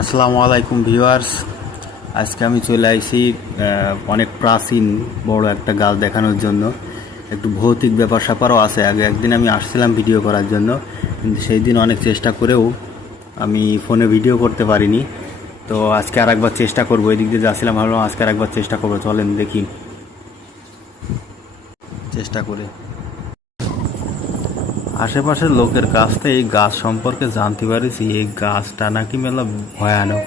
আসসালামু আলাইকুম ভিউয়ার্স। আজকে আমি চলে আসি অনেক প্রাচীন বড় একটা গাছ দেখানোর জন্য। একটু ভৌতিক ব্যাপার স্যাপারও আছে। আগে একদিন আমি আসছিলাম ভিডিও করার জন্য, কিন্তু সেই দিন অনেক চেষ্টা করেও আমি ফোনে ভিডিও করতে পারিনি। তো আজকে আর একবার চেষ্টা করবো। এদিক দিয়ে যাচ্ছিলাম, ভাবলাম আজকে আর একবার চেষ্টা করবো। চলেন দেখি চেষ্টা করে। আশেপাশের লোকের কাছ থেকে এই গাছ সম্পর্কে জানতে পারিছি এই গাছটা নাকি মেলা ভয়ানক।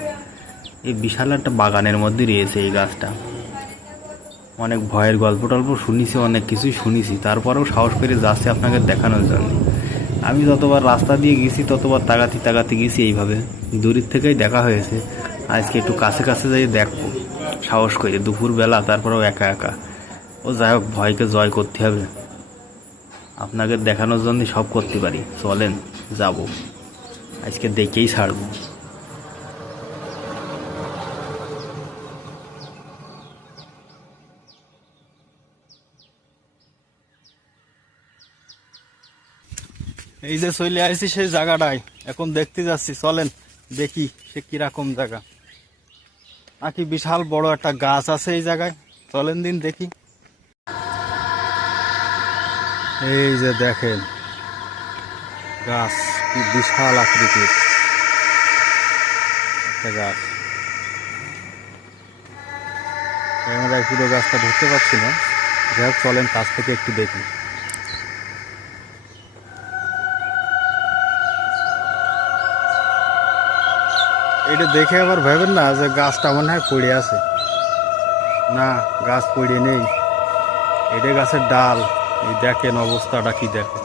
এই বিশাল একটা বাগানের মধ্যে রয়েছে এই গাছটা। অনেক ভয়ের গল্প টল্প শুনেছি, অনেক কিছুই শুনেছি, তারপরেও সাহস করে যাচ্ছে আপনাকে দেখানোর জন্য। আমি যতবার রাস্তা দিয়ে গেছি ততবার তাকাতে তাকাতে গেছি, এইভাবে দূরের থেকেই দেখা হয়েছে। আজকে একটু কাছে কাছে যাই দেখবো সাহস করে, দুপুরবেলা, তারপরেও একা একা। ও যাই হোক, ভয়কে জয় করতে হবে। আপনাকে দেখানোর জন্য সব করতে পারি। চলেন যাব, আজকে দেখেই ছাড়বো। এই যে চলে আসছি সেই জায়গাটায়, এখন দেখতে যাচ্ছি। চলেন দেখি সে কিরকম জায়গা। নাকি বিশাল বড় একটা গাছ আছে এই জায়গায়। চলেন দিন দেখি। এই যে দেখেন গাছ, কি বিশাল আকৃতির একটা গাছ। ক্যামেরায় পুরো গাছটা ধরতে পারছি না। যাই হোক, চলেন কাছ থেকে একটু দেখি। এটা দেখে আবার ভাবেন না যে গাছটা মনে হয় পড়ে আছে। না, গাছ পড়ে নেই, এটা গাছের ডাল। এই দেখেন অবস্থাটা, কি দেখেন।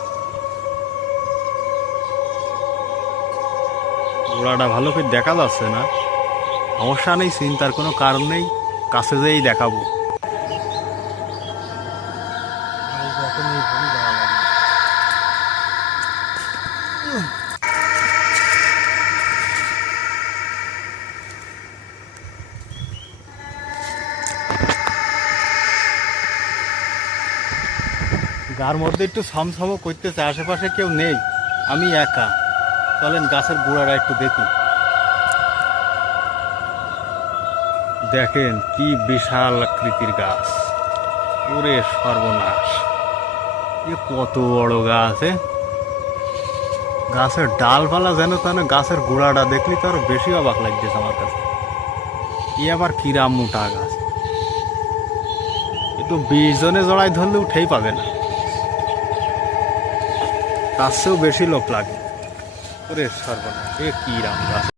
গোড়াটা ভালো করে দেখা যাচ্ছে না। সমস্যা নেই, চিন্তার কোনো কারণ নেই, কাছে যেয়েই দেখাবো। গার মধ্যে একটু ছমছমও করতেছে, আশেপাশে কেউ নেই, আমি একা। চলেন গাছের গোড়াটা একটু দেখি। দেখেন কি বিশাল আকৃতির গাছ। ওরে সর্বনাশ, এ কত বড় গাছ! গাছের ডালপালা যেন তেন, গাছের গোড়াটা দেখলি তো আরো বেশি অবাক লাগতেছে আমার কাছে। ই আবার কিরাম মোটা গাছ, একটু 20 জনে জড়াই ধরলে উঠেই পাবে না, তার চেয়েও বেশি লোক লাগে। ওরে সর্বনাশ, এ কিরাম গাছ!